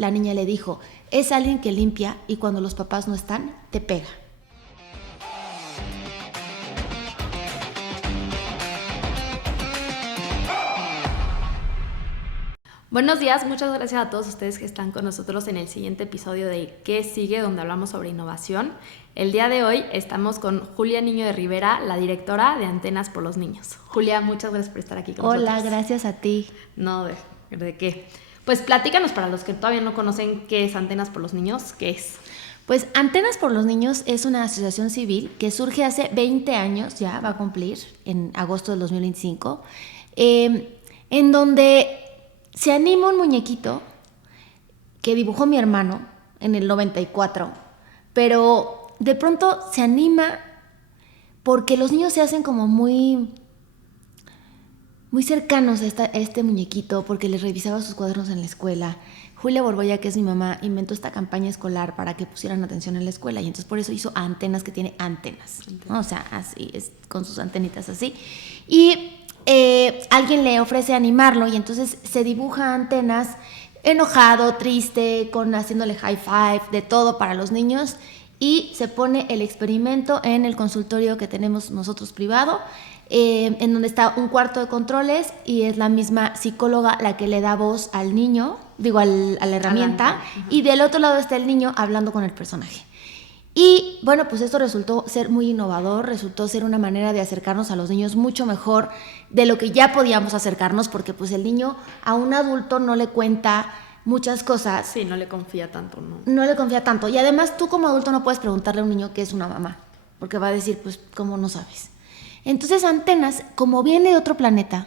la niña le dijo, es alguien que limpia y cuando los papás no están, te pega. Buenos días, muchas gracias a todos ustedes que están con nosotros en el siguiente episodio de ¿Qué sigue?, donde hablamos sobre innovación. El día de hoy estamos con Julia Niño de Rivera, la directora de Antenas por los Niños. Julia, muchas gracias por estar aquí con nosotros. Hola, gracias a ti. No, ¿de qué? Pues platícanos para los que todavía no conocen qué es Antenas por los Niños, ¿qué es? Pues Antenas por los Niños es una asociación civil que surge hace 20 años, ya va a cumplir en agosto del 2025, en donde se anima un muñequito que dibujó mi hermano en el 94, pero de pronto se anima porque los niños se hacen como muy cercanos a este muñequito, porque les revisaba sus cuadernos en la escuela. Julia Borbolla, que es mi mamá, inventó esta campaña escolar para que pusieran atención en la escuela y entonces por eso hizo Antenas, que tiene antenas, ¿no? O sea, así, es con sus antenitas así. Y alguien le ofrece animarlo y entonces se dibuja Antenas enojado, triste, haciéndole high five, de todo para los niños, y se pone el experimento en el consultorio que tenemos nosotros privado, en donde está un cuarto de controles y es la misma psicóloga la que le da voz al niño, a la herramienta, y del otro lado está el niño hablando con el personaje. Y bueno, pues esto resultó ser muy innovador, resultó ser una manera de acercarnos a los niños mucho mejor de lo que ya podíamos acercarnos, porque pues el niño a un adulto no le cuenta muchas cosas. Sí, no le confía tanto, ¿no? No le confía tanto. Y además tú como adulto no puedes preguntarle a un niño qué es una mamá, porque va a decir, pues, ¿cómo no sabes? Entonces Antenas, como viene de otro planeta,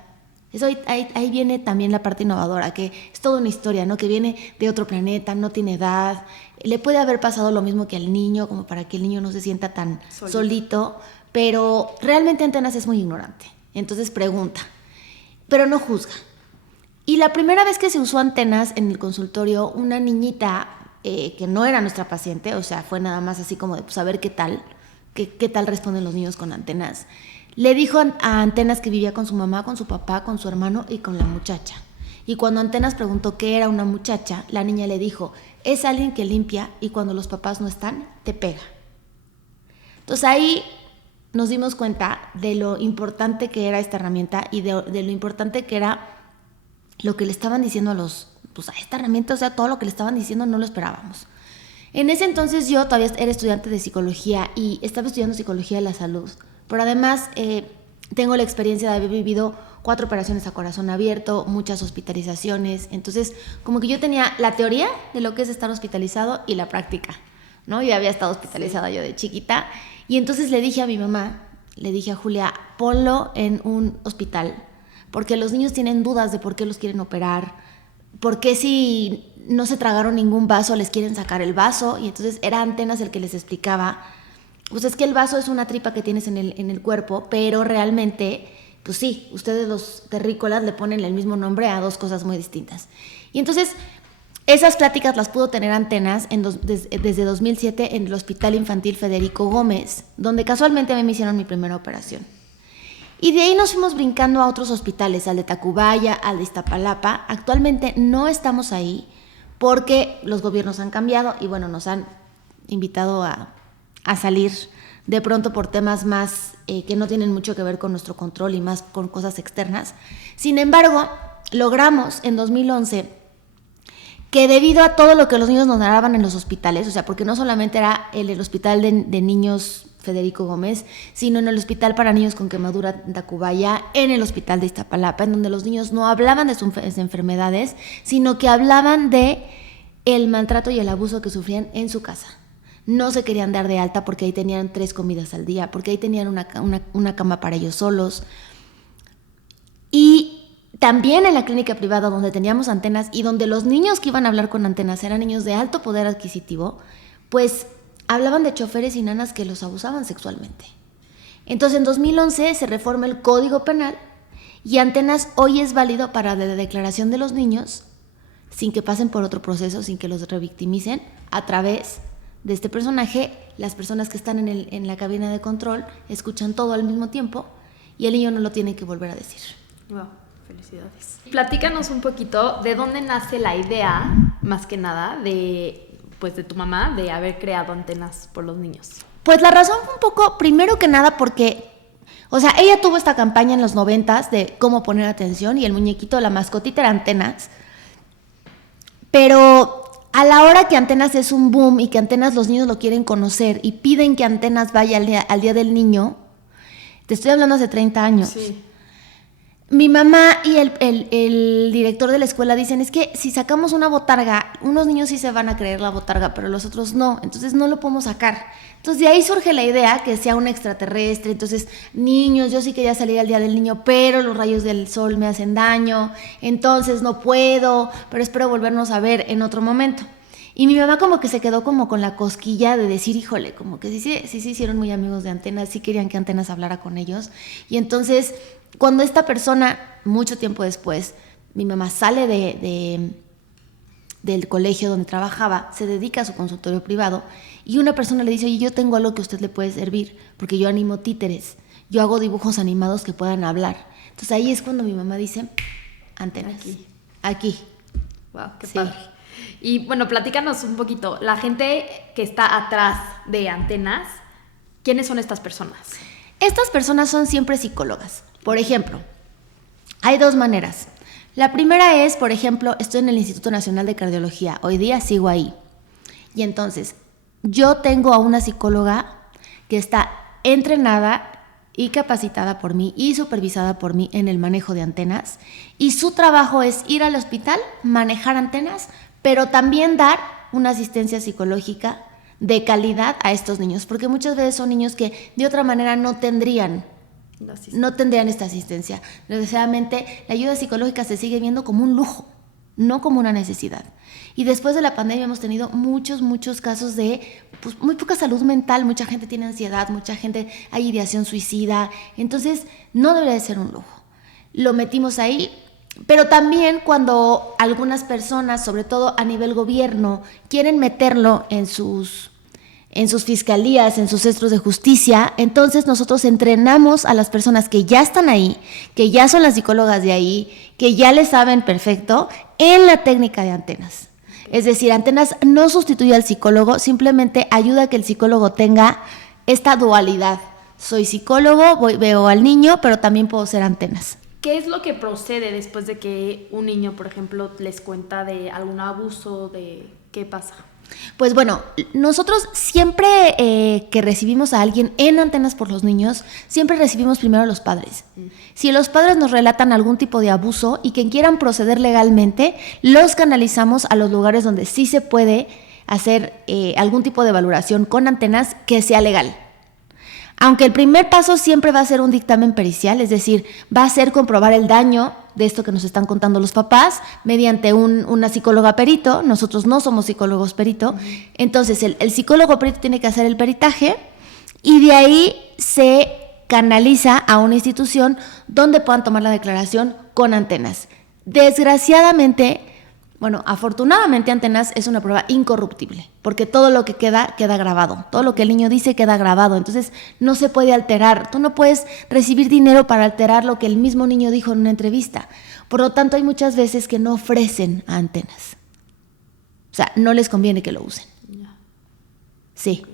ahí viene también la parte innovadora, que es toda una historia, ¿no? Que viene de otro planeta, no tiene edad, le puede haber pasado lo mismo que al niño, como para que el niño no se sienta tan solito, pero realmente Antenas es muy ignorante, entonces pregunta, pero no juzga. Y la primera vez que se usó Antenas en el consultorio, una niñita que no era nuestra paciente, o sea, fue nada más así como de pues, a ver qué tal responden los niños con Antenas, le dijo a Antenas que vivía con su mamá, con su papá, con su hermano y con la muchacha. Y cuando Antenas preguntó qué era una muchacha, la niña le dijo, es alguien que limpia y cuando los papás no están, te pega. Entonces ahí nos dimos cuenta de lo importante que era esta herramienta y de lo importante que era lo que le estaban diciendo a esta herramienta, o sea, todo lo que le estaban diciendo no lo esperábamos. En ese entonces yo todavía era estudiante de psicología y estaba estudiando psicología de la salud, pero además tengo la experiencia de haber vivido 4 operaciones a corazón abierto, muchas hospitalizaciones, entonces como que yo tenía la teoría de lo que es estar hospitalizado y la práctica, ¿no? Yo había estado hospitalizada yo de chiquita y entonces le dije a mi mamá, le dije a Julia, ponlo en un hospital, porque los niños tienen dudas de por qué los quieren operar, por qué si no se tragaron ningún vaso les quieren sacar el vaso, y entonces era Antenas el que les explicaba, pues es que el vaso es una tripa que tienes en el cuerpo, pero realmente, pues sí, ustedes los terrícolas le ponen el mismo nombre a 2 cosas muy distintas. Y entonces esas pláticas las pudo tener Antenas desde 2007 en el Hospital Infantil Federico Gómez, donde casualmente a mí me hicieron mi primera operación. Y de ahí nos fuimos brincando a otros hospitales, al de Tacubaya, al de Iztapalapa. Actualmente no estamos ahí porque los gobiernos han cambiado y bueno, nos han invitado a salir de pronto por temas más que no tienen mucho que ver con nuestro control y más con cosas externas. Sin embargo, logramos en 2011 que debido a todo lo que los niños nos narraban en los hospitales, o sea, porque no solamente era el hospital de niños Federico Gómez, sino en el hospital para niños con quemadura de Tacubaya, en el hospital de Iztapalapa, en donde los niños no hablaban de sus enfermedades, sino que hablaban de el maltrato y el abuso que sufrían en su casa. No se querían dar de alta porque ahí tenían 3 comidas al día, porque ahí tenían una cama para ellos solos. Y también en la clínica privada donde teníamos Antenas y donde los niños que iban a hablar con Antenas eran niños de alto poder adquisitivo, pues hablaban de choferes y nanas que los abusaban sexualmente. Entonces en 2011 se reforma el Código Penal y Antenas hoy es válido para la declaración de los niños sin que pasen por otro proceso, sin que los revictimicen, a través de este personaje. Las personas que están en la cabina de control escuchan todo al mismo tiempo y el niño no lo tiene que volver a decir. Wow, felicidades. Platícanos un poquito de dónde nace la idea más que nada, de tu mamá, de haber creado Antenas por los Niños? Pues la razón fue un poco, primero que nada, porque, o sea, ella tuvo esta campaña en los 90s de cómo poner atención y el muñequito, la mascotita era Antenas. Pero a la hora que Antenas es un boom y que Antenas los niños lo quieren conocer y piden que Antenas vaya al día del niño, te estoy hablando hace 30 años. Sí. Mi mamá y el director de la escuela dicen, es que si sacamos una botarga, unos niños sí se van a creer la botarga, pero los otros no, entonces no lo podemos sacar. Entonces de ahí surge la idea que sea un extraterrestre, entonces niños, yo sí quería salir al día del niño, pero los rayos del sol me hacen daño, entonces no puedo, pero espero volvernos a ver en otro momento. Y mi mamá como que se quedó como con la cosquilla de decir, híjole, como que sí se hicieron muy amigos de Antenas, sí querían que Antenas hablara con ellos. Y entonces, cuando esta persona, mucho tiempo después, mi mamá sale del colegio donde trabajaba, se dedica a su consultorio privado, y una persona le dice, oye, yo tengo algo que a usted le puede servir, porque yo animo títeres, yo hago dibujos animados que puedan hablar. Entonces ahí es cuando mi mamá dice, Antenas, aquí. Wow, qué Sí. padre. Y bueno, platícanos un poquito, la gente que está atrás de Antenas, ¿quiénes son estas personas? Estas personas son siempre psicólogas. Por ejemplo, hay dos maneras. La primera es, por ejemplo, estoy en el Instituto Nacional de Cardiología, hoy día sigo ahí. Y entonces, yo tengo a una psicóloga que está entrenada y capacitada por mí y supervisada por mí en el manejo de Antenas. Y su trabajo es ir al hospital, manejar Antenas, pero también dar una asistencia psicológica de calidad a estos niños, porque muchas veces son niños que de otra manera no tendrían esta asistencia. Desgraciadamente, la ayuda psicológica se sigue viendo como un lujo, no como una necesidad. Y después de la pandemia hemos tenido muchos casos de muy poca salud mental, mucha gente tiene ansiedad, mucha gente hay ideación suicida, entonces no debería de ser un lujo. Lo metimos ahí, pero también cuando algunas personas, sobre todo a nivel gobierno, quieren meterlo en sus fiscalías, en sus centros de justicia, entonces nosotros entrenamos a las personas que ya están ahí, que ya son las psicólogas de ahí, que ya le saben perfecto en la técnica de Antenas. Es decir, Antenas no sustituye al psicólogo, simplemente ayuda a que el psicólogo tenga esta dualidad. Soy psicólogo, veo al niño, pero también puedo ser Antenas. ¿Qué es lo que procede después de que un niño, por ejemplo, les cuenta de algún abuso, de qué pasa? Pues bueno, nosotros siempre que recibimos a alguien en Antenas por los Niños, siempre recibimos primero a los padres. Si los padres nos relatan algún tipo de abuso y que quieran proceder legalmente, los canalizamos a los lugares donde sí se puede hacer algún tipo de valoración con Antenas que sea legal. Aunque el primer paso siempre va a ser un dictamen pericial, es decir, va a ser comprobar el daño de esto que nos están contando los papás mediante una psicóloga perito. Nosotros no somos psicólogos perito. Entonces el psicólogo perito tiene que hacer el peritaje y de ahí se canaliza a una institución donde puedan tomar la declaración con Antenas. Desgraciadamente, afortunadamente Antenas es una prueba incorruptible, porque todo lo que queda grabado, todo lo que el niño dice queda grabado, entonces no se puede alterar. Tú no puedes recibir dinero para alterar lo que el mismo niño dijo en una entrevista. Por lo tanto, hay muchas veces que no ofrecen a Antenas. O sea, no les conviene que lo usen. Sí.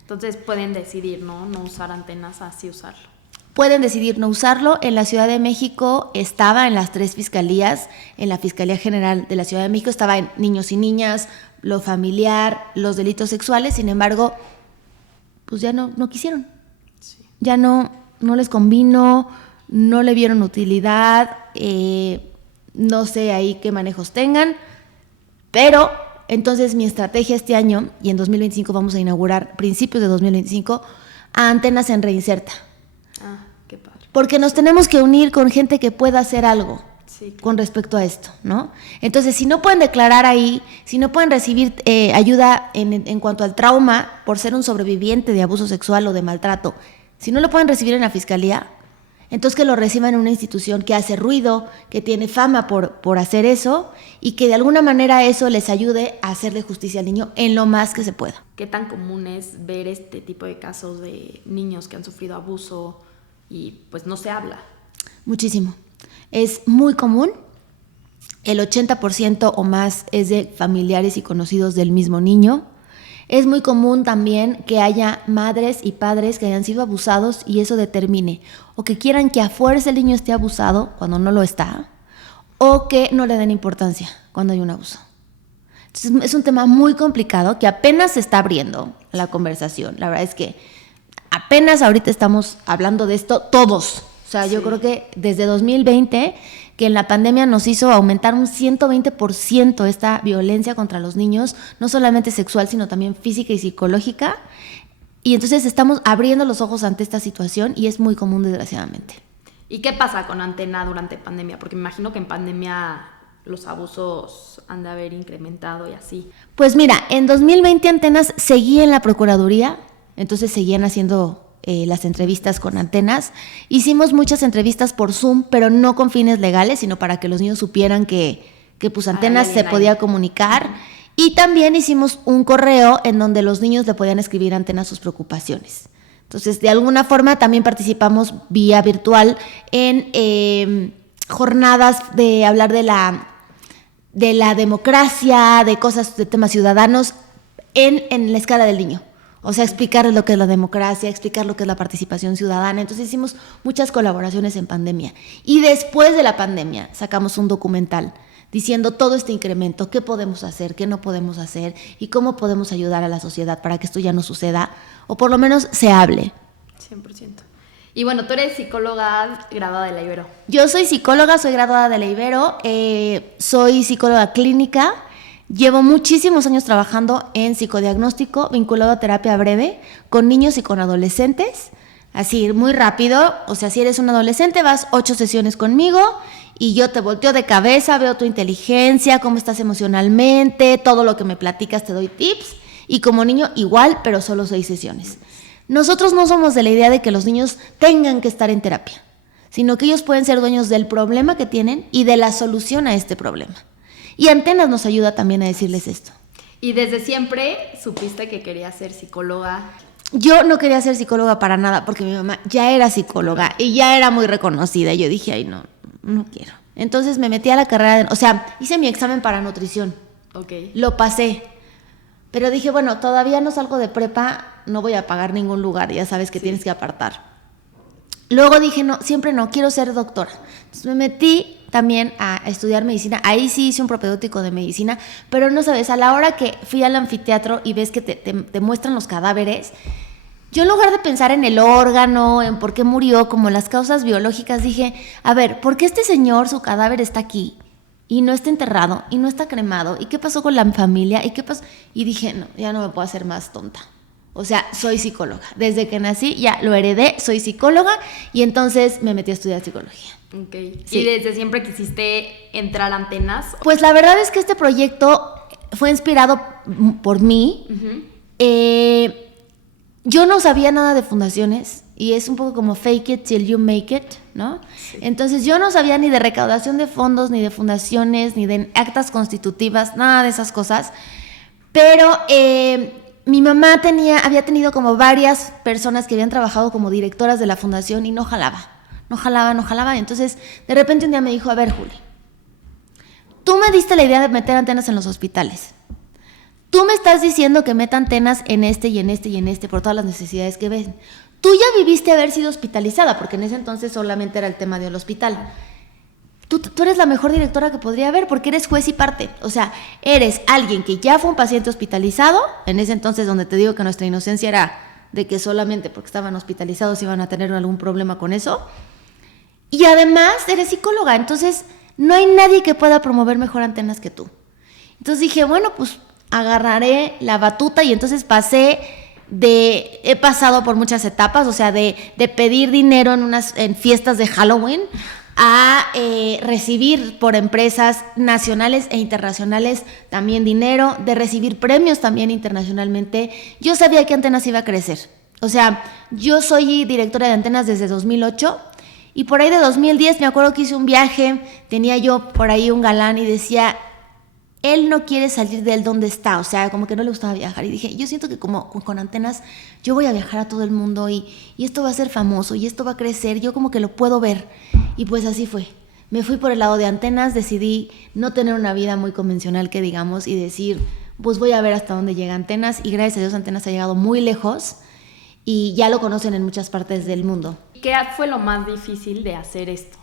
Entonces pueden decidir, ¿no? No usar Antenas, así usarlo. Pueden decidir no usarlo. En la Ciudad de México estaba en las 3 fiscalías. En la Fiscalía General de la Ciudad de México estaba en niños y niñas, lo familiar, los delitos sexuales. Sin embargo, pues ya no quisieron. Sí. Ya no les convino, no le vieron utilidad, no sé ahí qué manejos tengan. Pero entonces mi estrategia este año, y en 2025 vamos a inaugurar, principios de 2025, a Antenas en Reinserta. Qué padre. Porque nos tenemos que unir con gente que pueda hacer algo con respecto a esto, ¿no? Entonces, si no pueden declarar ahí, si no pueden recibir ayuda en cuanto al trauma por ser un sobreviviente de abuso sexual o de maltrato, si no lo pueden recibir en la fiscalía, entonces que lo reciban en una institución que hace ruido, que tiene fama por hacer eso y que de alguna manera eso les ayude a hacerle justicia al niño en lo más que se pueda. ¿Qué tan común es ver este tipo de casos de niños que han sufrido abuso y pues no se habla? Muchísimo. Es muy común. el 80% o más es de familiares y conocidos del mismo niño. Es muy común también que haya madres y padres que hayan sido abusados y eso determine o que quieran que a fuerza el niño esté abusado cuando no lo está, o que no le den importancia cuando hay un abuso. Entonces, es un tema muy complicado que apenas se está abriendo la conversación. La verdad es que apenas ahorita estamos hablando de esto todos. O sea, yo creo que desde 2020, que en la pandemia nos hizo aumentar un 120% esta violencia contra los niños, no solamente sexual, sino también física y psicológica. Y entonces estamos abriendo los ojos ante esta situación y es muy común, desgraciadamente. ¿Y qué pasa con Antena durante pandemia? Porque me imagino que en pandemia los abusos han de haber incrementado y así. Pues mira, en 2020 Antenas seguía en la Procuraduría, entonces seguían haciendo las entrevistas con Antenas. Hicimos muchas entrevistas por Zoom, pero no con fines legales, sino para que los niños supieran que pues Antenas se podía comunicar. Y también hicimos un correo en donde los niños le podían escribir a Antenas sus preocupaciones. Entonces, de alguna forma también participamos vía virtual en jornadas de hablar de la democracia, de cosas, de temas ciudadanos en la escala del niño. O sea, explicar lo que es la democracia, explicar lo que es la participación ciudadana. Entonces hicimos muchas colaboraciones en pandemia. Y después de la pandemia sacamos un documental diciendo todo este incremento, qué podemos hacer, qué no podemos hacer y cómo podemos ayudar a la sociedad para que esto ya no suceda o por lo menos se hable. 100%. Y bueno, tú eres psicóloga graduada de la Ibero. Yo soy psicóloga, soy graduada de la Ibero, soy psicóloga clínica. Llevo muchísimos años trabajando en psicodiagnóstico vinculado a terapia breve con niños y con adolescentes, así muy rápido. O sea, si eres un adolescente vas 8 sesiones conmigo y yo te volteo de cabeza, veo tu inteligencia, cómo estás emocionalmente, todo lo que me platicas te doy tips, y como niño igual, pero solo 6 sesiones. Nosotros no somos de la idea de que los niños tengan que estar en terapia, sino que ellos pueden ser dueños del problema que tienen y de la solución a este problema. Y Antenas nos ayuda también a decirles esto. ¿Y desde siempre supiste que querías ser psicóloga? Yo no quería ser psicóloga para nada, porque mi mamá ya era psicóloga y ya era muy reconocida. Y yo dije, ay, no quiero. Entonces me metí a la carrera, hice mi examen para nutrición. Okay. Lo pasé. Pero dije, bueno, todavía no salgo de prepa, no voy a pagar ningún lugar, ya sabes que tienes que apartar. Luego dije, no, siempre no, quiero ser doctora. Entonces me metí también a estudiar medicina. Ahí sí hice un propedéutico de medicina, pero no sabes, a la hora que fui al anfiteatro y ves que te muestran los cadáveres, yo en lugar de pensar en el órgano, en por qué murió, como las causas biológicas, dije, a ver, ¿por qué este señor, su cadáver está aquí y no está enterrado y no está cremado? ¿Y qué pasó con la familia? ¿Y qué pasó? Y dije, no, ya no me puedo hacer más tonta. O sea, soy psicóloga. Desde que nací ya lo heredé, soy psicóloga y entonces me metí a estudiar psicología. Okay. Sí. ¿Y desde siempre quisiste entrar a Antenas? Pues la verdad es que este proyecto fue inspirado por mí. Uh-huh. Yo no sabía nada de fundaciones y es un poco como fake it till you make it, ¿no? Sí. Entonces yo no sabía ni de recaudación de fondos, ni de fundaciones, ni de actas constitutivas, nada de esas cosas. Pero mi mamá había tenido como varias personas que habían trabajado como directoras de la fundación y no jalaba. Entonces, de repente un día me dijo, a ver, Juli, tú me diste la idea de meter antenas en los hospitales. Tú me estás diciendo que meta antenas en este y en este y en este por todas las necesidades que ven. Tú ya viviste haber sido hospitalizada, porque en ese entonces solamente era el tema del hospital. Tú eres la mejor directora que podría haber, porque eres juez y parte. O sea, eres alguien que ya fue un paciente hospitalizado, en ese entonces donde te digo que nuestra inocencia era de que solamente porque estaban hospitalizados iban a tener algún problema con eso. Y además eres psicóloga, entonces no hay nadie que pueda promover mejor Antenas que tú. Entonces dije, bueno, pues agarraré la batuta y entonces he pasado por muchas etapas, o sea, de pedir dinero en fiestas de Halloween a recibir por empresas nacionales e internacionales también dinero, de recibir premios también internacionalmente. Yo sabía que Antenas iba a crecer. O sea, yo soy directora de Antenas desde 2008 y por ahí de 2010 me acuerdo que hice un viaje, tenía yo por ahí un galán y decía, él no quiere salir de él donde está, o sea, como que no le gustaba viajar. Y dije, yo siento que como con Antenas yo voy a viajar a todo el mundo y esto va a ser famoso y esto va a crecer, yo como que lo puedo ver. Y pues así fue. Me fui por el lado de Antenas, decidí no tener una vida muy convencional que digamos y decir, pues voy a ver hasta dónde llega Antenas, y gracias a Dios Antenas ha llegado muy lejos y ya lo conocen en muchas partes del mundo. ¿Qué fue lo más difícil de hacer esto?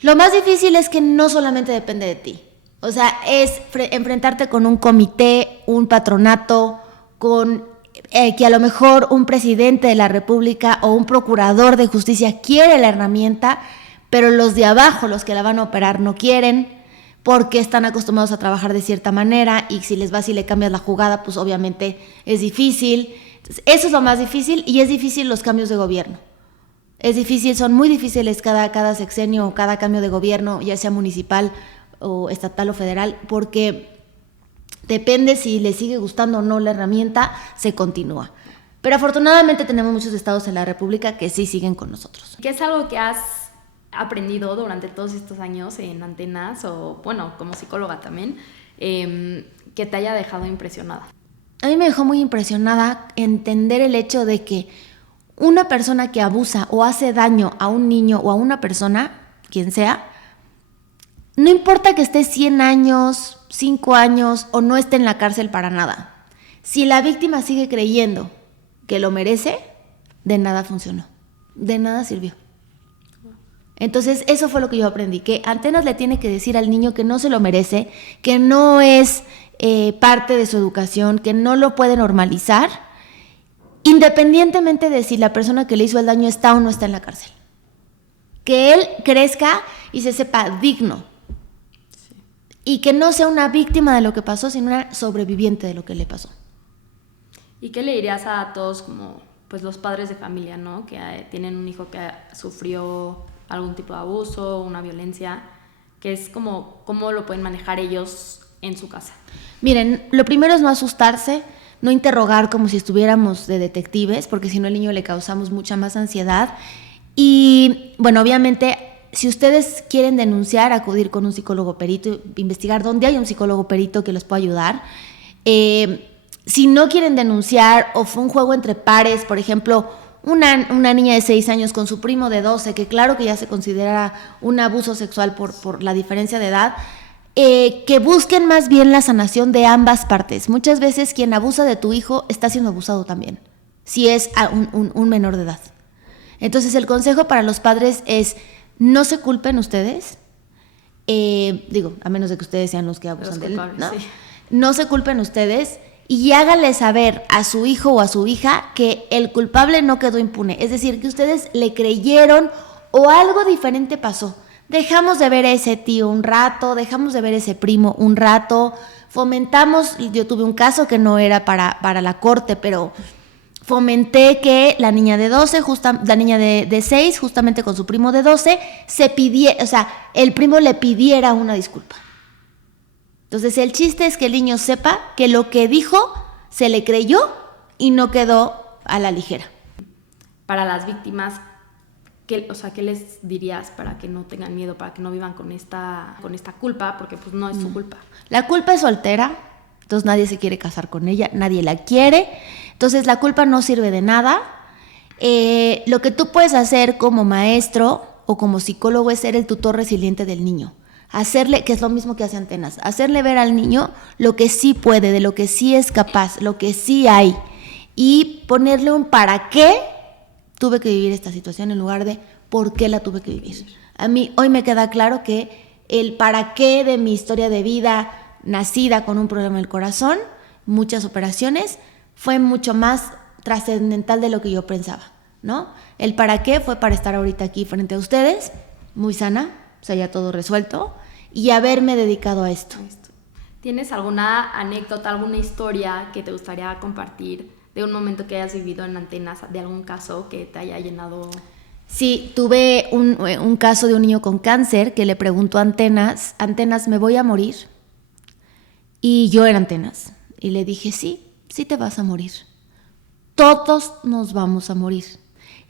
Lo más difícil es que no solamente depende de ti. O sea, es enfrentarte con un comité, un patronato, con que a lo mejor un presidente de la República o un procurador de justicia quiere la herramienta, pero los de abajo, los que la van a operar, no quieren porque están acostumbrados a trabajar de cierta manera y si les vas y le cambias la jugada, pues obviamente es difícil. Entonces, eso es lo más difícil, y es difícil los cambios de gobierno. Es difícil, son muy difíciles cada sexenio o cada cambio de gobierno, ya sea municipal o estatal o federal, porque depende si le sigue gustando o no la herramienta, se continúa. Pero afortunadamente tenemos muchos estados en la República que sí siguen con nosotros. ¿Qué es algo que has aprendido durante todos estos años en Antenas, o bueno, como psicóloga también, que te haya dejado impresionada? A mí me dejó muy impresionada entender el hecho de que una persona que abusa o hace daño a un niño o a una persona, quien sea, no importa que esté 100 años, 5 años o no esté en la cárcel para nada. Si la víctima sigue creyendo que lo merece, de nada funcionó, de nada sirvió. Entonces eso fue lo que yo aprendí, que Antenas le tiene que decir al niño que no se lo merece, que no es parte de su educación, que no lo puede normalizar, independientemente de si la persona que le hizo el daño está o no está en la cárcel. Que él crezca y se sepa digno. Sí. Y que no sea una víctima de lo que pasó, sino una sobreviviente de lo que le pasó. ¿Y qué le dirías a todos como pues los padres de familia, ¿no? Que tienen un hijo que sufrió algún tipo de abuso, una violencia, que es como cómo lo pueden manejar ellos en su casa? Miren, lo primero es no asustarse, no interrogar como si estuviéramos de detectives, porque si no al niño le causamos mucha más ansiedad. Y bueno, obviamente, si ustedes quieren denunciar, acudir con un psicólogo perito, investigar dónde hay un psicólogo perito que los pueda ayudar. Si no quieren denunciar o fue un juego entre pares, por ejemplo, una niña de 6 años con su primo de 12, que claro que ya se considera un abuso sexual por la diferencia de edad, que busquen más bien la sanación de ambas partes. Muchas veces quien abusa de tu hijo está siendo abusado también, si es un menor de edad. Entonces el consejo para los padres es no se culpen ustedes, a menos de que ustedes sean los que abusan de él, ¿no? Sí. No se culpen ustedes y háganle saber a su hijo o a su hija que el culpable no quedó impune. Es decir, que ustedes le creyeron o algo diferente pasó. Dejamos de ver a ese tío un rato, dejamos de ver a ese primo un rato, fomentamos, yo tuve un caso que no era para la corte, pero fomenté que la niña de 12, la niña de 6, justamente con su primo de 12, el primo le pidiera una disculpa. Entonces el chiste es que el niño sepa que lo que dijo se le creyó y no quedó a la ligera. Para las víctimas, ¿qué les dirías para que no tengan miedo, para que no vivan con esta culpa? Porque pues no es su culpa. La culpa es soltera, entonces nadie se quiere casar con ella, nadie la quiere, entonces la culpa no sirve de nada. Lo que tú puedes hacer como maestro o como psicólogo es ser el tutor resiliente del niño. Hacerle, que es lo mismo que hace Antenas, hacerle ver al niño lo que sí puede, de lo que sí es capaz, lo que sí hay, y ponerle un para qué tuve que vivir esta situación en lugar de por qué la tuve que vivir. A mí hoy me queda claro que el para qué de mi historia de vida, nacida con un problema del corazón, muchas operaciones, fue mucho más trascendental de lo que yo pensaba, ¿no? El para qué fue para estar ahorita aquí frente a ustedes, muy sana, o sea, ya todo resuelto, y haberme dedicado a esto. ¿Tienes alguna anécdota, alguna historia que te gustaría compartir de un momento que hayas vivido en Antenas, de algún caso que te haya llenado? Sí, tuve un caso de un niño con cáncer que le preguntó a Antenas, ¿me voy a morir? Y yo era Antenas, y le dije, sí te vas a morir. Todos nos vamos a morir.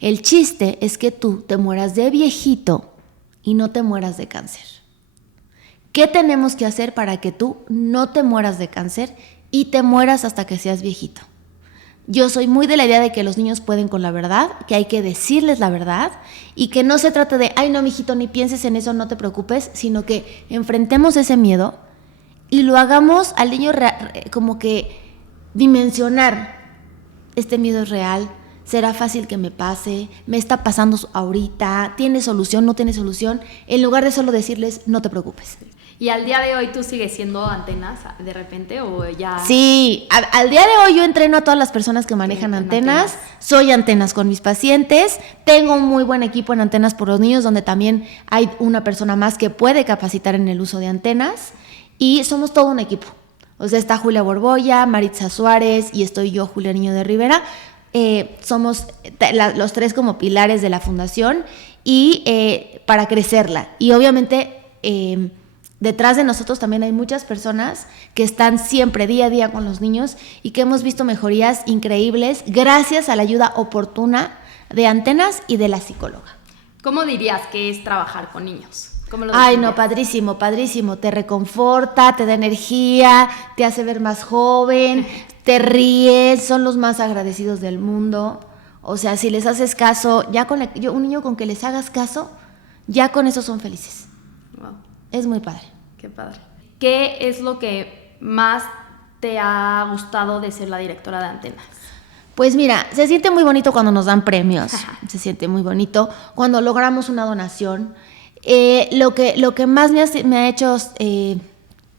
El chiste es que tú te mueras de viejito y no te mueras de cáncer. ¿Qué tenemos que hacer para que tú no te mueras de cáncer y te mueras hasta que seas viejito? Yo soy muy de la idea de que los niños pueden con la verdad, que hay que decirles la verdad y que no se trate de, ay no, mijito, ni pienses en eso, no te preocupes, sino que enfrentemos ese miedo y lo hagamos al niño como que dimensionar. Este miedo es real, será fácil que me pase, me está pasando ahorita, tiene solución, no tiene solución, en lugar de solo decirles, no te preocupes. ¿Y al día de hoy tú sigues siendo Antenas de repente o ya? Sí, al día de hoy yo entreno a todas las personas que manejan Antenas. Soy Antenas con mis pacientes, tengo un muy buen equipo en Antenas por los Niños, donde también hay una persona más que puede capacitar en el uso de antenas, y somos todo un equipo. O sea, está Julia Borbolla, Maritza Suárez y estoy yo, Julia Niño de Rivera. Somos los tres como pilares de la fundación y para crecerla. Y obviamente detrás de nosotros también hay muchas personas que están siempre día a día con los niños y que hemos visto mejorías increíbles gracias a la ayuda oportuna de Antenas y de la psicóloga. ¿Cómo dirías que es trabajar con niños? Ay, no, padrísimo, padrísimo. Te reconforta, te da energía, te hace ver más joven, te ríes, son los más agradecidos del mundo. O sea, si les haces caso, un niño con que les hagas caso, ya con eso son felices. Wow. Es muy padre. Qué padre. ¿Qué es lo que más te ha gustado de ser la directora de Antenas? Pues mira, se siente muy bonito cuando nos dan premios, se siente muy bonito cuando logramos una donación. Lo que más me ha hecho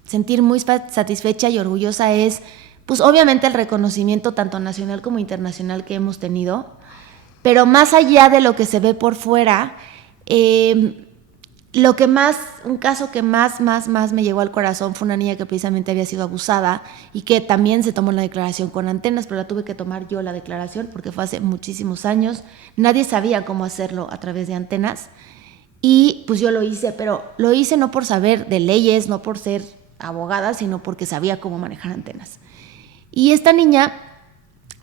sentir muy satisfecha y orgullosa es, pues obviamente el reconocimiento tanto nacional como internacional que hemos tenido, pero más allá de lo que se ve por fuera, un caso que más me llegó al corazón fue una niña que precisamente había sido abusada y que también se tomó la declaración con Antenas, pero la tuve que tomar yo la declaración porque fue hace muchísimos años. Nadie sabía cómo hacerlo a través de Antenas y pues yo lo hice, pero lo hice no por saber de leyes, no por ser abogada, sino porque sabía cómo manejar Antenas. Y esta niña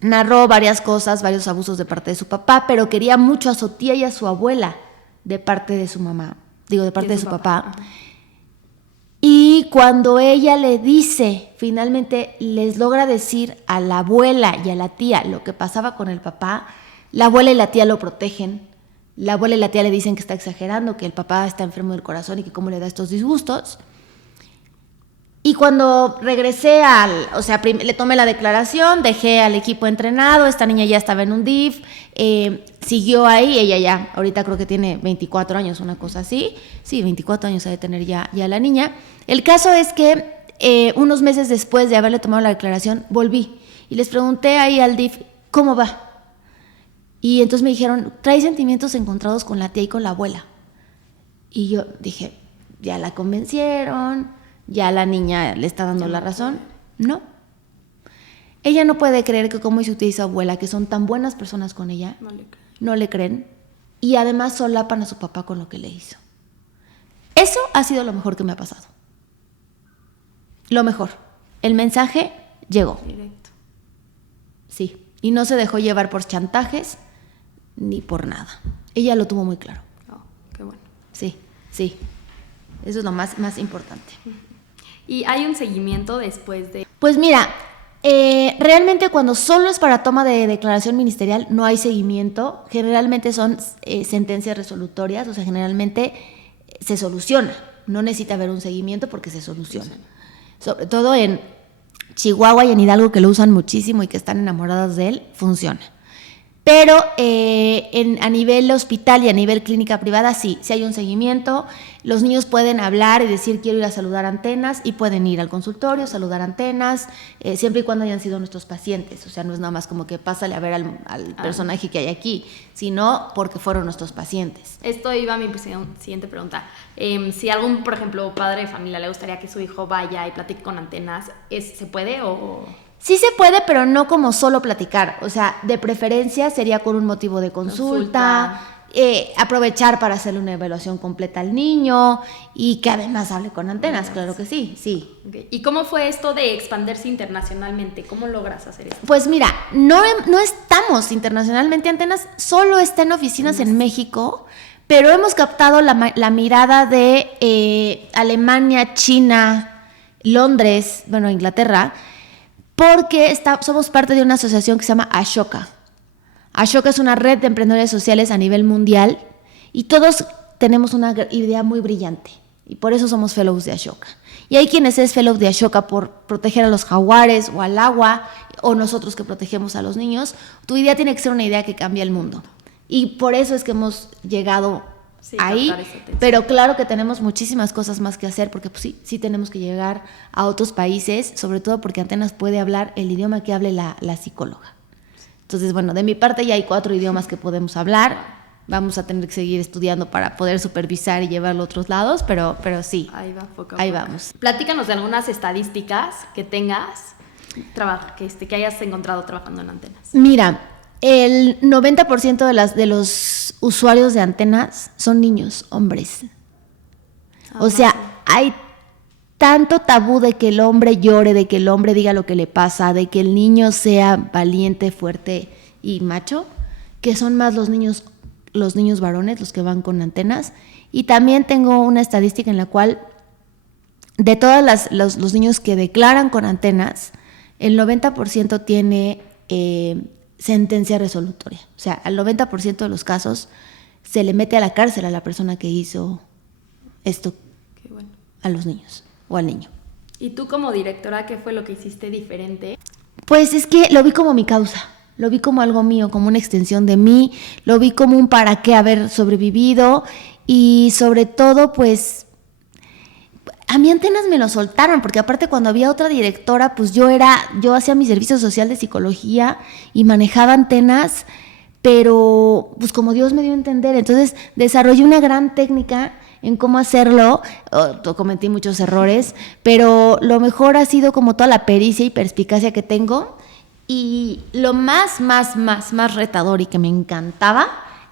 narró varias cosas, varios abusos de parte de su papá, pero quería mucho a su tía y a su abuela de parte de su mamá. De parte de su papá. Y cuando ella le dice, finalmente les logra decir a la abuela y a la tía lo que pasaba con el papá, la abuela y la tía lo protegen. La abuela y la tía le dicen que está exagerando, que el papá está enfermo del corazón y que cómo le da estos disgustos. Y cuando regresé le tomé la declaración, dejé al equipo entrenado, esta niña ya estaba en un DIF, siguió ahí, ella ya, ahorita creo que tiene 24 años, una cosa así, sí, 24 años ha de tener ya la niña. El caso es que unos meses después de haberle tomado la declaración, volví y les pregunté ahí al DIF, ¿cómo va? Y entonces me dijeron, trae sentimientos encontrados con la tía y con la abuela. Y yo dije, ya la convencieron, ya la niña le está dando la razón. No. Ella no puede creer que como hizo usted y su abuela, que son tan buenas personas con ella, no le creen. Y además solapan a su papá con lo que le hizo. Eso ha sido lo mejor que me ha pasado. Lo mejor. El mensaje llegó. Directo. Sí. Y no se dejó llevar por chantajes ni por nada. Ella lo tuvo muy claro. Oh, qué bueno. Sí. Eso es lo más importante. ¿Y hay un seguimiento después de...? Pues mira, realmente cuando solo es para toma de declaración ministerial no hay seguimiento. Generalmente son sentencias resolutorias, o sea, generalmente se soluciona. No necesita haber un seguimiento porque se soluciona. Sobre todo en Chihuahua y en Hidalgo, que lo usan muchísimo y que están enamoradas de él, funciona. Pero a nivel hospital y a nivel clínica privada sí hay un seguimiento. Los niños pueden hablar y decir quiero ir a saludar Antenas y pueden ir al consultorio, saludar Antenas, siempre y cuando hayan sido nuestros pacientes. O sea, no es nada más como que pásale a ver al personaje que hay aquí, sino porque fueron nuestros pacientes. Esto iba a mi siguiente pregunta. Si algún, por ejemplo, padre de familia le gustaría que su hijo vaya y platique con Antenas, ¿se puede o...? Sí se puede, pero no como solo platicar. O sea, de preferencia sería con un motivo de consulta. Aprovechar para hacerle una evaluación completa al niño y que además hable con Antenas, claro que sí. Okay. ¿Y cómo fue esto de expandirse internacionalmente? ¿Cómo logras hacer eso? Pues mira, no estamos internacionalmente. Antenas solo está en oficinas en México, pero hemos captado la mirada de Alemania, China, Londres, Inglaterra, porque somos parte de una asociación que se llama Ashoka. Ashoka es una red de emprendedores sociales a nivel mundial y todos tenemos una idea muy brillante y por eso somos fellows de Ashoka. Y hay quienes es fellow de Ashoka por proteger a los jaguares o al agua, o nosotros que protegemos a los niños. Tu idea tiene que ser una idea que cambie el mundo. Y por eso es que hemos llegado ahí, pero claro que tenemos muchísimas cosas más que hacer, porque pues, sí tenemos que llegar a otros países, sobre todo porque Antenas puede hablar el idioma que hable la psicóloga. Entonces, bueno, de mi parte ya hay 4 idiomas que podemos hablar. Vamos a tener que seguir estudiando para poder supervisar y llevarlo a otros lados, pero sí. Ahí va, poco a ahí poco. Vamos. Platícanos de algunas estadísticas que tengas, que hayas encontrado trabajando en Antenas. Mira, el 90% de los usuarios de Antenas son niños, hombres. O sea, hay tanto tabú de que el hombre llore, de que el hombre diga lo que le pasa, de que el niño sea valiente, fuerte y macho, que son más los niños varones los que van con Antenas. Y también tengo una estadística en la cual de todos los niños que declaran con Antenas, el 90% tiene sentencia resolutoria. O sea, al 90% de los casos se le mete a la cárcel a la persona que hizo esto. Qué bueno. A los niños o al niño. ¿Y tú como directora qué fue lo que hiciste diferente? Pues es que lo vi como mi causa. Lo vi como algo mío, como una extensión de mí, lo vi como un para qué haber sobrevivido y sobre todo, pues, a mí Antenas me lo soltaron, porque aparte cuando había otra directora, pues yo hacía mi servicio social de psicología y manejaba Antenas, pero pues como Dios me dio a entender, entonces desarrollé una gran técnica en cómo hacerlo. Cometí muchos errores, pero lo mejor ha sido como toda la pericia y perspicacia que tengo. Y lo más retador y que me encantaba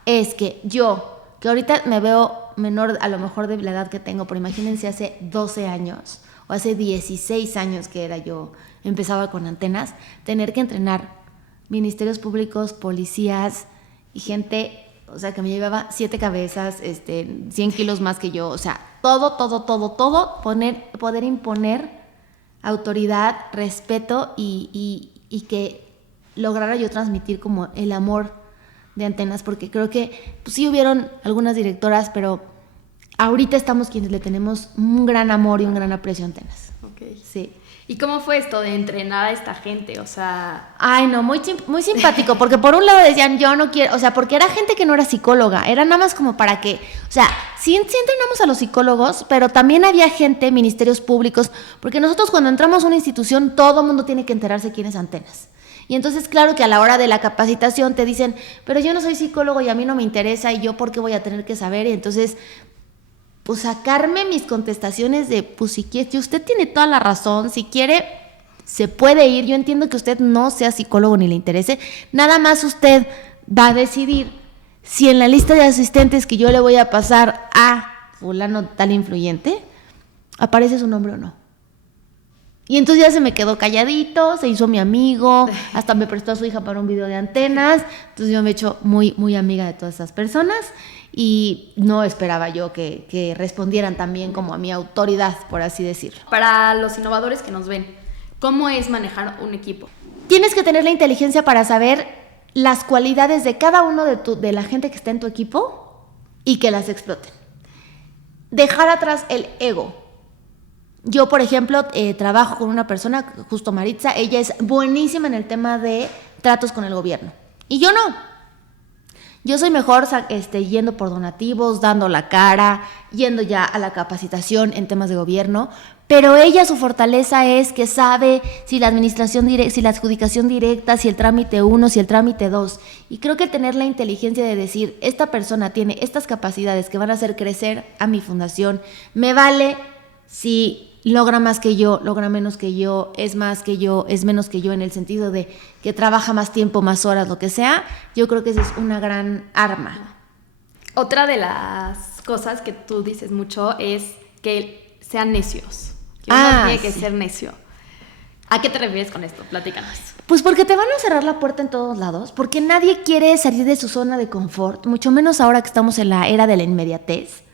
es que yo, que ahorita me veo menor a lo mejor de la edad que tengo, pero imagínense hace 12 años o hace 16 años que era yo, empezaba con Antenas, tener que entrenar ministerios públicos, policías y gente, o sea, que me llevaba 7 cabezas, 100 kilos más que yo, o sea, todo, poder imponer autoridad, respeto y que lograra yo transmitir como el amor de Antenas, porque creo que pues sí hubieron algunas directoras, pero ahorita estamos quienes le tenemos un gran amor y un gran aprecio a Antenas. Okay. Sí. ¿Y cómo fue esto de entrenar a esta gente? O sea... Ay, no, muy simpático, porque por un lado decían, yo no quiero, o sea, porque era gente que no era psicóloga, era nada más como para que, o sea, sí entrenamos a los psicólogos, pero también había gente, ministerios públicos, porque nosotros cuando entramos a una institución, todo el mundo tiene que enterarse quién es Antenas. Y entonces, claro que a la hora de la capacitación te dicen, pero yo no soy psicólogo y a mí no me interesa, y yo por qué voy a tener que saber, y entonces... pues sacarme mis contestaciones de, pues si quiere, usted tiene toda la razón, si quiere, se puede ir, yo entiendo que usted no sea psicólogo ni le interese, nada más usted va a decidir si en la lista de asistentes que yo le voy a pasar a fulano tal influyente, aparece su nombre o no. Y entonces ya se me quedó calladito, se hizo mi amigo, hasta me prestó a su hija para un video de Antenas, entonces yo me he hecho muy, muy amiga de todas esas personas. Y no esperaba yo que respondieran también como a mi autoridad, por así decirlo. Para los innovadores que nos ven, ¿cómo es manejar un equipo? Tienes que tener la inteligencia para saber las cualidades de cada uno de la gente que está en tu equipo y que las exploten. Dejar atrás el ego. Yo, por ejemplo, trabajo con una persona, justo Maritza, ella es buenísima en el tema de tratos con el gobierno. Y yo no. Yo soy mejor yendo por donativos, dando la cara, yendo ya a la capacitación en temas de gobierno, pero ella, su fortaleza es que sabe si la si la adjudicación directa, si el trámite 1, si el trámite 2. Y creo que tener la inteligencia de decir, esta persona tiene estas capacidades que van a hacer crecer a mi fundación, me vale si logra más que yo, logra menos que yo, es más que yo, es menos que yo, en el sentido de que trabaja más tiempo, más horas, lo que sea, yo creo que esa es una gran arma. Otra de las cosas que tú dices mucho es que sean necios. Que uno tiene que ser necio. ¿A qué te refieres con esto? Platícanos. Pues porque te van a cerrar la puerta en todos lados, porque nadie quiere salir de su zona de confort, mucho menos ahora que estamos en la era de la inmediatez.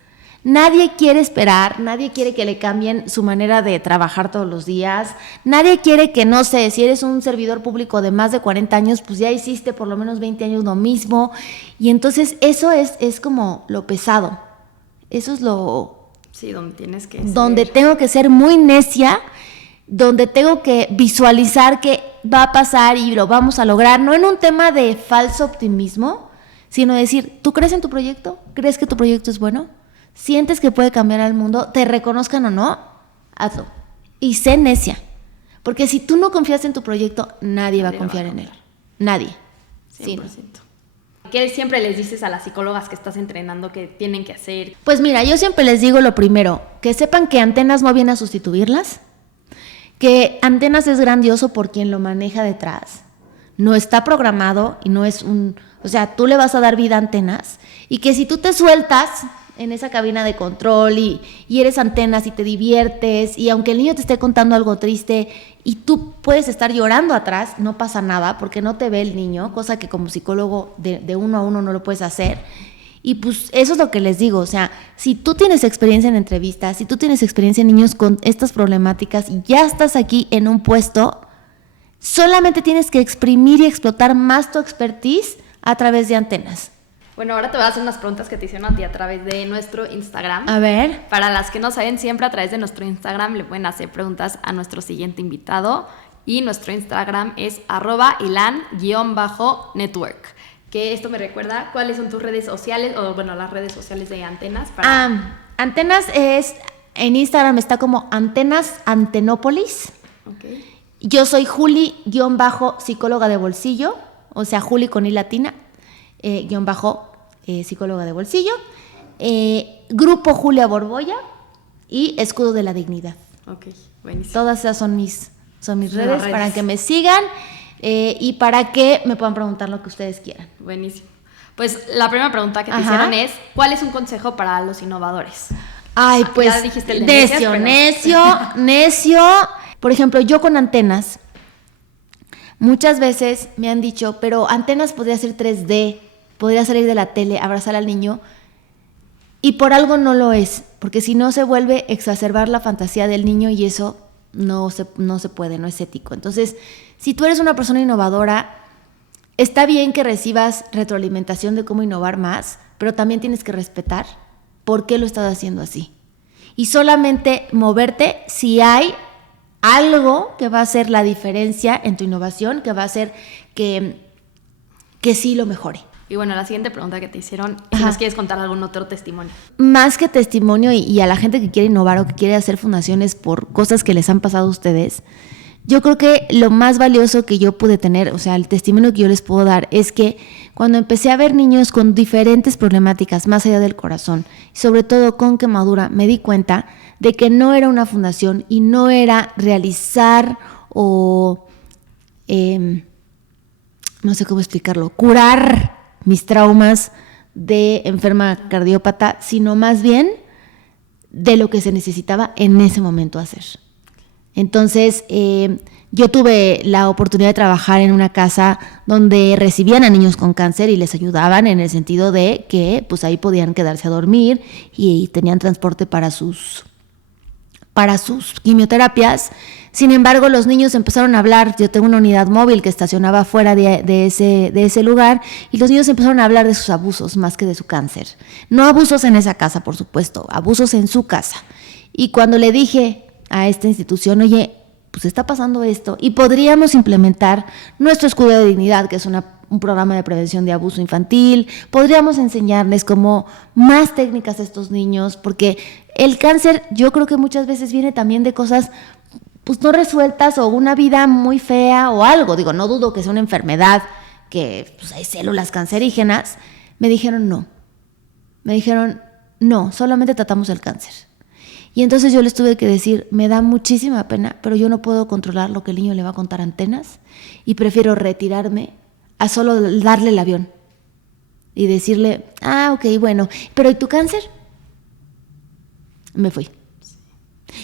Nadie quiere esperar, nadie quiere que le cambien su manera de trabajar todos los días, nadie quiere que, no sé, si eres un servidor público de más de 40 años, pues ya hiciste por lo menos 20 años lo mismo, y entonces eso es como lo pesado, eso es lo... Sí, donde tienes que donde tengo que ser muy necia, donde tengo que visualizar que va a pasar y lo vamos a lograr, no en un tema de falso optimismo, sino decir, ¿tú crees en tu proyecto? ¿Crees que tu proyecto es bueno? ¿Sientes que puede cambiar al mundo? ¿Te reconozcan o no? Hazlo. Y sé necia. Porque si tú no confías en tu proyecto, nadie va a confiar en él. Nadie. 100%. Sí, ¿no? ¿Qué siempre les dices a las psicólogas que estás entrenando que tienen que hacer? Pues mira, yo siempre les digo lo primero, que sepan que Antenas no viene a sustituirlas, que Antenas es grandioso por quien lo maneja detrás. No está programado y no es un... O sea, tú le vas a dar vida a Antenas y que si tú te sueltas en esa cabina de control y eres Antenas y te diviertes y aunque el niño te esté contando algo triste y tú puedes estar llorando atrás, no pasa nada porque no te ve el niño, cosa que como psicólogo de uno a uno no lo puedes hacer. Y pues eso es lo que les digo, o sea, si tú tienes experiencia en entrevistas, si tú tienes experiencia en niños con estas problemáticas y ya estás aquí en un puesto, solamente tienes que exprimir y explotar más tu expertise a través de Antenas. Bueno, ahora te voy a hacer unas preguntas que te hicieron a ti a través de nuestro Instagram. A ver. Para las que no saben, siempre a través de nuestro Instagram le pueden hacer preguntas a nuestro siguiente invitado. Y nuestro Instagram es @ilan_network. Que esto me recuerda, ¿cuáles son tus redes sociales? O bueno, las redes sociales de Antenas. Antenas es, en Instagram está como Antenas Antenópolis. Okay. Yo soy Juli-psicóloga de bolsillo, o sea, Juli con I latina. Psicóloga de bolsillo, Grupo Julia Borbolla y Escudo de la Dignidad. Ok, buenísimo. Todas esas son mis redes para que me sigan y para que me puedan preguntar lo que ustedes quieran. Buenísimo. Pues la primera pregunta que te hicieron es, ¿cuál es un consejo para los innovadores? Ay, pues, ya dijiste el de necio. Por ejemplo, yo con Antenas, muchas veces me han dicho, pero Antenas podría ser 3D, podría salir de la tele, abrazar al niño, y por algo no lo es, porque si no se vuelve exacerbar la fantasía del niño y eso no se puede, no es ético. Entonces, si tú eres una persona innovadora, está bien que recibas retroalimentación de cómo innovar más, pero también tienes que respetar por qué lo estás haciendo así. Y solamente moverte si hay algo que va a hacer la diferencia en tu innovación, que va a hacer que sí lo mejore. Y bueno, la siguiente pregunta que te hicieron, si nos quieres contar algún otro testimonio. Más que testimonio y a la gente que quiere innovar o que quiere hacer fundaciones por cosas que les han pasado a ustedes, yo creo que lo más valioso que yo pude tener, o sea, el testimonio que yo les puedo dar es que cuando empecé a ver niños con diferentes problemáticas más allá del corazón, y sobre todo con quemadura, me di cuenta de que no era una fundación y no era realizar o, no sé cómo explicarlo, curar mis traumas de enferma cardiópata, sino más bien de lo que se necesitaba en ese momento hacer. Entonces, yo tuve la oportunidad de trabajar en una casa donde recibían a niños con cáncer y les ayudaban en el sentido de que pues ahí podían quedarse a dormir y tenían transporte para sus quimioterapias. Sin embargo, los niños empezaron a hablar. Yo tengo una unidad móvil que estacionaba fuera de ese lugar y los niños empezaron a hablar de sus abusos más que de su cáncer. No abusos en esa casa, por supuesto, abusos en su casa. Y cuando le dije a esta institución, oye, pues está pasando esto y podríamos implementar nuestro escudo de dignidad, que es un programa de prevención de abuso infantil, podríamos enseñarles como más técnicas a estos niños, porque el cáncer yo creo que muchas veces viene también de cosas pues no resueltas o una vida muy fea o algo, digo, no dudo que sea una enfermedad, que pues, hay células cancerígenas. Me dijeron no, solamente tratamos el cáncer. Y entonces yo les tuve que decir, me da muchísima pena, pero yo no puedo controlar lo que el niño le va a contar a Antenas y prefiero retirarme a solo darle el avión y decirle, ok, bueno, pero ¿y tu cáncer? Me fui.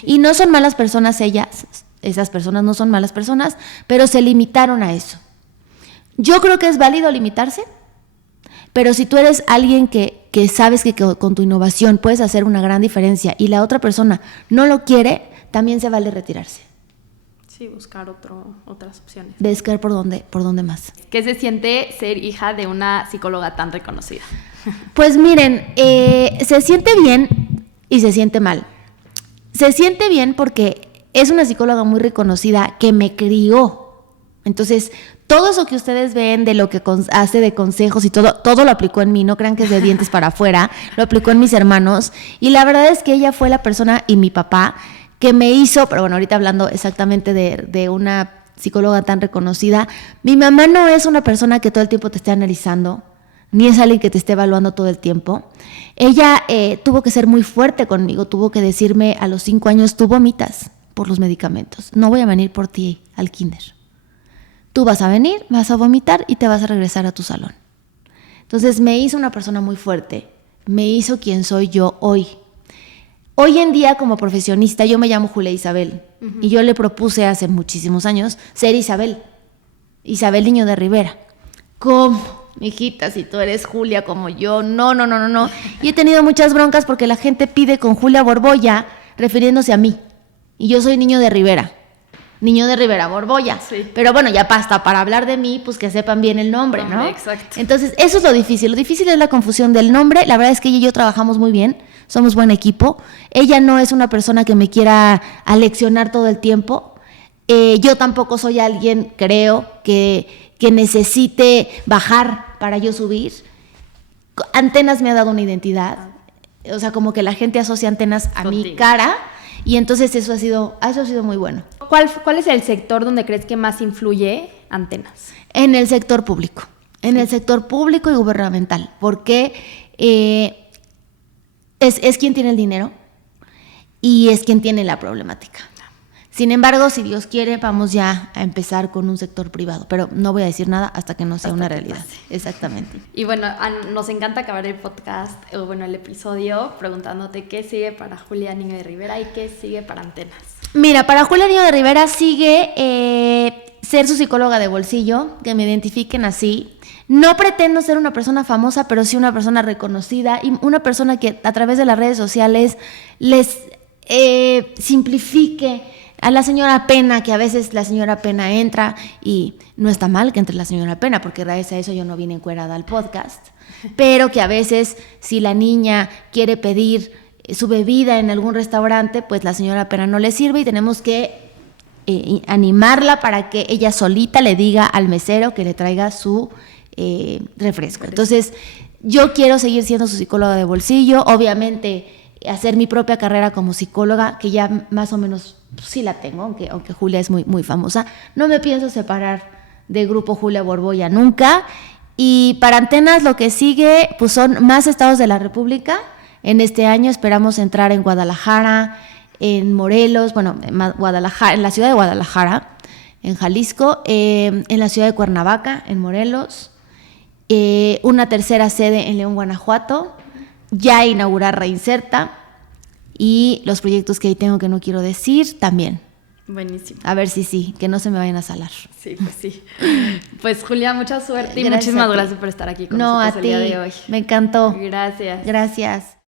Y no son malas personas ellas, esas personas no son malas personas, pero se limitaron a eso. Yo creo que es válido limitarse, pero si tú eres alguien que que sabes que con tu innovación puedes hacer una gran diferencia y la otra persona no lo quiere, también se vale retirarse. Sí, buscar otras opciones. Buscar por dónde más. ¿Qué se siente ser hija de una psicóloga tan reconocida? Pues miren, se siente bien y se siente mal. Se siente bien porque es una psicóloga muy reconocida que me crió. Entonces, todo eso que ustedes ven de lo que hace de consejos y todo lo aplicó en mí. No crean que es de dientes para afuera. Lo aplicó en mis hermanos. Y la verdad es que ella fue la persona, y mi papá, que me hizo, pero bueno, ahorita hablando exactamente de una psicóloga tan reconocida, mi mamá no es una persona que todo el tiempo te esté analizando, ni es alguien que te esté evaluando todo el tiempo. Ella tuvo que ser muy fuerte conmigo, tuvo que decirme a los 5 años, tú vomitas por los medicamentos, no voy a venir por ti al kinder. Tú vas a venir, vas a vomitar y te vas a regresar a tu salón. Entonces me hizo una persona muy fuerte, me hizo quien soy yo hoy. Hoy en día, como profesionista, yo me llamo Julia Isabel, y yo le propuse hace muchísimos años ser Isabel Niño de Rivera. ¿Cómo, mijita, si tú eres Julia como yo? No. Y he tenido muchas broncas porque la gente pide con Julia Borbolla, refiriéndose a mí. Y yo soy Niño de Rivera Borbolla. Sí. Pero bueno, ya basta, para hablar de mí, pues que sepan bien el nombre, ¿no? Exacto. Entonces, eso es lo difícil. Lo difícil es la confusión del nombre. La verdad es que ella y yo trabajamos muy bien. Somos buen equipo. Ella no es una persona que me quiera aleccionar todo el tiempo. Yo tampoco soy alguien, creo, que necesite bajar para yo subir. Antenas me ha dado una identidad. O sea, como que la gente asocia Antenas a mi cara. Y entonces eso ha sido muy bueno. ¿Cuál es el sector donde crees que más influye Antenas? En el sector público. En el sector público y gubernamental. Porque es quien tiene el dinero y es quien tiene la problemática. Sin embargo, si Dios quiere, vamos ya a empezar con un sector privado, pero no voy a decir nada hasta que no sea una realidad. Exactamente. Y bueno, nos encanta acabar el podcast, o bueno, el episodio, preguntándote qué sigue para Julia Niño de Rivera y qué sigue para Antenas. Mira, para Julia Niño de Rivera sigue ser su psicóloga de bolsillo, que me identifiquen así. No pretendo ser una persona famosa, pero sí una persona reconocida y una persona que a través de las redes sociales les simplifique a la señora Pena, que a veces la señora Pena entra y no está mal que entre la señora Pena, porque gracias a eso yo no vine encuerada al podcast, pero que a veces si la niña quiere pedir su bebida en algún restaurante, pues la señora Pena no le sirve y tenemos que animarla para que ella solita le diga al mesero que le traiga su refresco. Entonces, yo quiero seguir siendo su psicóloga de bolsillo, obviamente hacer mi propia carrera como psicóloga, que ya más o menos sí la tengo, aunque Julia es muy, muy famosa. No me pienso separar del grupo Julia Borbolla nunca. Y para Antenas lo que sigue pues son más estados de la República. En este año esperamos entrar en Guadalajara, en Morelos, bueno, Guadalajara, en la ciudad de Guadalajara, en Jalisco, en la ciudad de Cuernavaca, en Morelos, una tercera sede en León, Guanajuato, ya inaugurar Reinserta y los proyectos que ahí tengo que no quiero decir también. Buenísimo. A ver si sí, que no se me vayan a salar. Sí, pues sí. Pues Julia, mucha suerte y Gracias muchísimas a ti. gracias por estar aquí con No, nosotros a el día ti. de hoy. Me encantó. Gracias. Gracias.